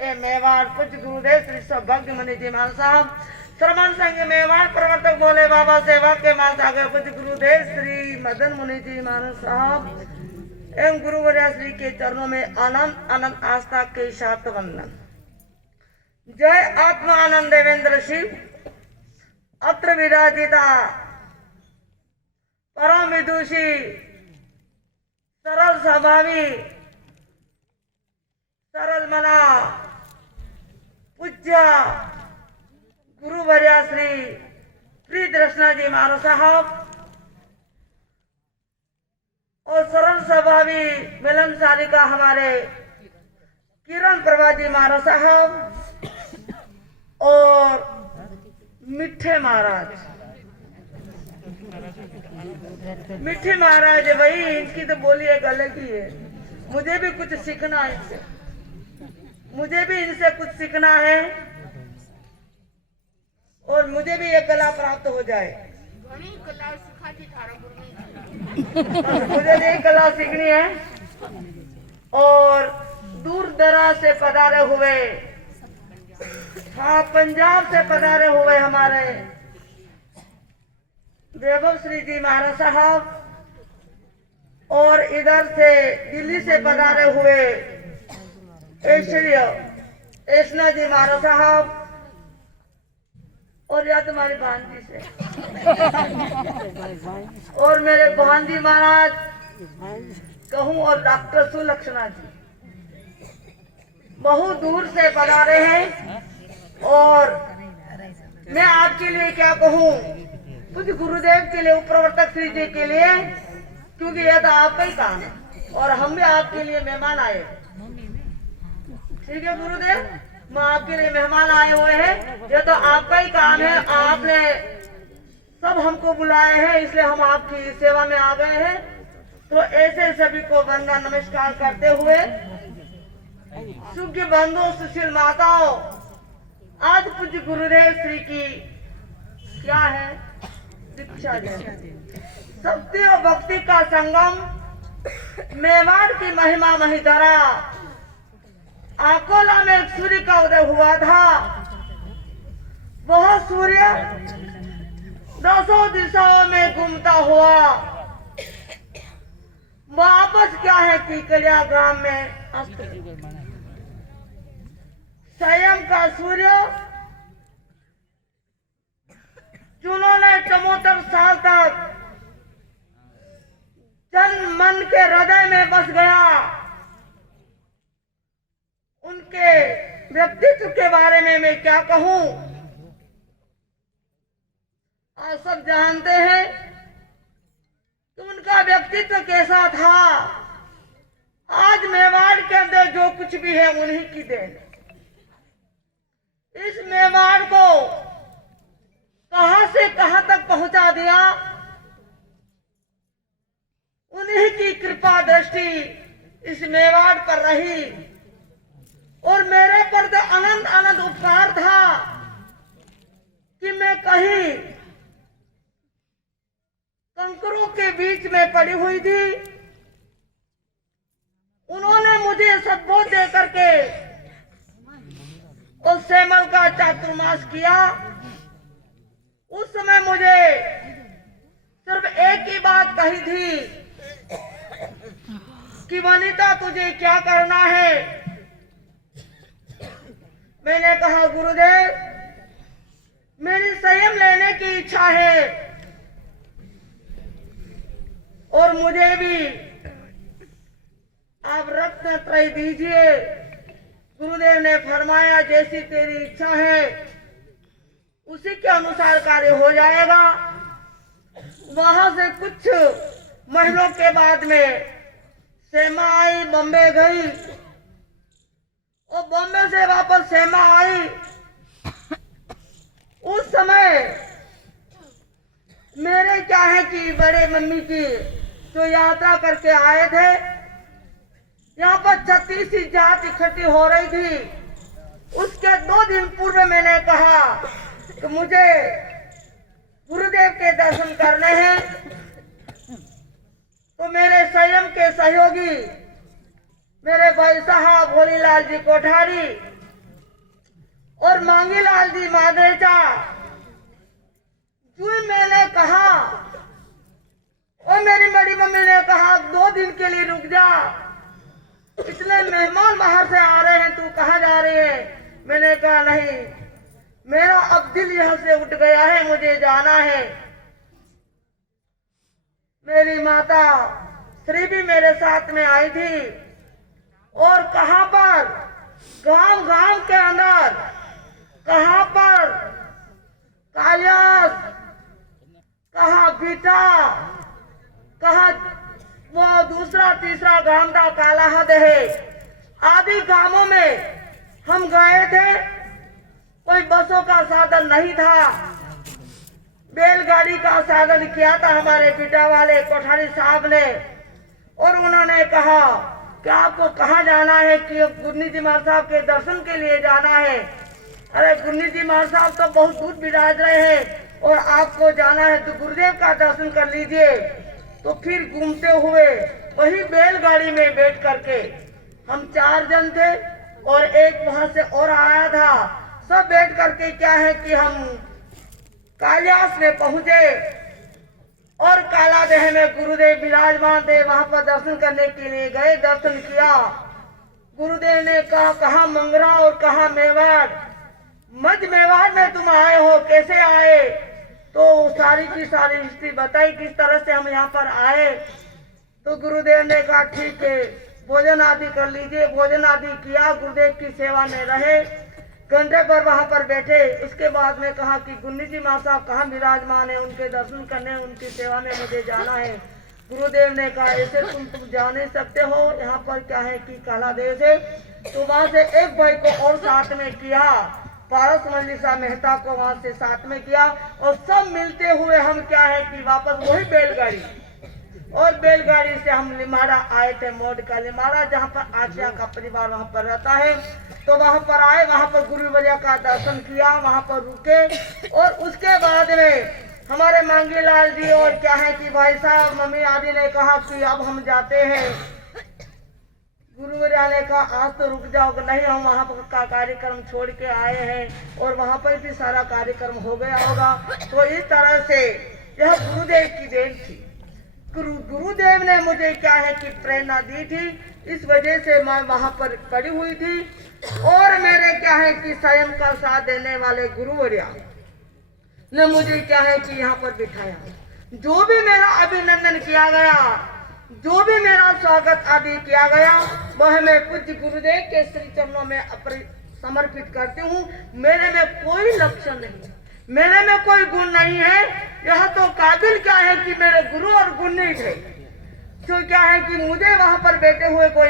ए मेवाड़ पूज्य गुरुदेव श्री सौभाग्य मुनि जी महाराज साहब, श्रवण संघ मेवाड़ प्रवर्तक भोले बाबा सेवा के माल सागर पूज्य गुरुदेव श्री मदन मुनि जी महाराज साहब एवं गुरु वर्या श्री के चरणों में अनंत अनंत आस्था के साथ वंदन। जय आत्मा आनंद देवेंद्र शिव अत्र विराजिता परम विदुषी सरल स्वभावी सरल मना पूज्य गुरुवर्या श्री प्रिय दर्शना जी महाराज साहब और सरल स्वभावी मिलनसारी का हमारे किरण प्रभा जी महाराज साहब और मिठे महाराज भाई, इनकी तो बोली एक अलग ही है। मुझे भी कुछ सीखना है इनसे, मुझे भी इनसे कुछ सीखना है और मुझे भी ये कला प्राप्त हो जाए। मुझे भी कला सीखनी है और दूर दराज से पधारे हुए, हाँ पंजाब से पधारे हुए हमारे वैभव श्री जी महाराज साहब और इधर से दिल्ली से पधारे हुए ऐश्वर्य ऐश्ना जी महाराज साहब और या तुम्हारी भांजी से और मेरे भांजी महाराज कहूँ और डॉक्टर सुलक्षणा जी बहुत दूर से पधारे हैं और मैं आपके लिए क्या कहूँ, कुछ गुरुदेव के लिए प्रवर्तक श्री जी के लिए, क्योंकि यह तो आपका ही काम है और हम भी आपके लिए मेहमान आए। ठीक है गुरुदेव, मैं आपके लिए मेहमान आए हुए हैं, यह तो आपका ही काम है। आपने सब हमको बुलाए हैं, इसलिए हम आपकी सेवा में आ गए हैं। तो ऐसे सभी को वंदन नमस्कार करते हुए सुज्ञ बंधु सुशील माताओं, आज पूज्य गुरुदेव श्री की क्या है दीक्षा शक्ति और भक्ति का संगम मेवाड़ की महिमा महिधरा अकोला में एक सूर्य का उदय हुआ था। वह सूर्य दसों दिशाओं में घूमता हुआ वापस क्या है कीकड़िया ग्राम में अस्त। संयम का सूर्य जिन्होंने 74 साल तक जन मन के हृदय में बस गया, उनके व्यक्तित्व के बारे में मैं क्या कहूं। आप सब जानते हैं कि उनका व्यक्तित्व कैसा था। आज मेवाड़ के अंदर जो कुछ भी है उन्हीं की देन। इस मेवाड़ को कहां से कहां तक पहुंचा दिया, उन्हीं की कृपा दृष्टि इस मेवाड़ पर रही और मेरे पर तो अनंत अनंत उपकार था कि मैं कहीं कंकरों के बीच में पड़ी हुई थी। उन्होंने मुझे सद्बोध दे करके उस सेमल का चातुर्मास किया। उस समय मुझे सिर्फ एक ही बात कही थी कि वनिता तुझे क्या करना है। मैंने कहा गुरुदेव मेरी संयम लेने की इच्छा है और मुझे भी आप रत्न त्रय दीजिए। गुरुदेव ने फरमाया जैसी तेरी इच्छा है उसी के अनुसार कार्य हो जाएगा। वहां से कुछ महीनों के बाद में सेमा आई, बॉम्बे गई और बॉम्बे से वापस सेमा आई। उस समय मेरे क्या है कि बड़े मम्मी की जो यात्रा करके आए थे, यहाँ पर 36 जात इकट्ठी हो रही थी। उसके 2 दिन पूर्व मैंने कहा कि मुझे गुरुदेव के दर्शन करने हैं। तो मेरे संयम के सहयोगी मेरे भाई साहब भोलीलाल जी कोठारी और मांगीलाल जी मादरेचा जो मैंने कहा और मेरी बड़ी मम्मी ने कहा 2 दिन के लिए रुक जा, इतने मेहमान बाहर से आ रहे हैं, तू कहाँ जा रही है? मैंने कहा नहीं, मेरा अब दिल यहाँ से उठ गया है, मुझे जाना है। मेरी माता श्री भी मेरे साथ में आई थी और कहाँ पर गांव के अंदर कहाँ पर कालियास, कहाँ बीटा, कहाँ वो दूसरा तीसरा गांव था कालाहद है, आदि गांवों में हम गए थे। कोई बसों का साधन नहीं था, बैलगाड़ी का साधन किया था हमारे पिता वाले कोठारी साहब ने। और उन्होंने कहा कि आपको कहाँ जाना है? कि गुरनी जी महाराज साहब के दर्शन के लिए जाना है। अरे गुरनी जी महाराज साहब तो बहुत दूर विराज रहे हैं और आपको जाना है तो गुरुदेव का दर्शन कर लीजिए। तो फिर घूमते हुए वही बैलगाड़ी में बैठ करके हम 4 जन थे और एक वहां से और आया था। सब बैठ करके क्या है कि हम कालियास में पहुंचे और कालादेह में गुरुदेव विराजमान थे। वहां पर दर्शन करने के लिए गए, दर्शन किया। गुरुदेव ने कहा कहाँ मंगरा और कहाँ मेवाड़? मध्य मेवाड़ में तुम आए हो, कैसे आए? तो सारी की सारी हिस्ट्री बताई किस तरह से हम यहाँ पर आए। तो गुरुदेव ने कहा ठीक है, भोजन आदि कर लीजिए। भोजन आदि किया, गुरुदेव की सेवा में रहे, घंटे पर वहां पर बैठे। उसके बाद में कहा कि गुरनी जी महाराज साहब कहाँ विराजमान है, उनके दर्शन करने, उनकी सेवा में मुझे जाना है। गुरुदेव ने कहा ऐसे तुम जा नहीं सकते हो, यहाँ पर क्या है कि कालादेव से। तो वहां से एक भाई को और साथ में किया, पारस मल्लिका मेहता को वहां से साथ में किया और सब मिलते हुए हम क्या है कि वापस वही बैलगाड़ी और बैलगाड़ी से हम लिमाड़ा आए थे। मोड का लिमाड़ा जहाँ पर आशिया का परिवार वहाँ पर रहता है। तो वहाँ पर आए, वहाँ पर गुरुवर्य का दर्शन किया, वहाँ पर रुके और उसके बाद में हमारे मांगीलाल जी और क्या है कि भाई साहब मम्मी आदि ने कहा कि अब हम जाते हैं। गुरुवर्य ने कहा आज तो रुक जाओ, नहीं हम वहाँ पर का कार्यक्रम छोड़ के आए हैं और वहाँ पर भी सारा कार्यक्रम हो गया होगा। तो इस तरह से यह गुरुदेव की देन थी। गुरुदेव ने मुझे क्या है कि प्रेरणा दी थी, इस वजह से मैं वहां पर पड़ी हुई थी। और मेरे क्या है कि स्वयं का साथ देने वाले गुरुवर्या ने मुझे क्या है कि यहाँ पर बिठाया। जो भी मेरा अभिनंदन किया गया, जो भी मेरा स्वागत आदि किया गया, वह मैं पूज्य गुरुदेव के श्री चरणों में समर्पित करती हूँ। मेरे में कोई लक्षण नहीं है, मेरे में कोई गुण नहीं है। यह तो काबिल क्या है कि मेरे गुरु और गुण नहीं थे, तो क्या है कि मुझे वहां पर बैठे हुए कोई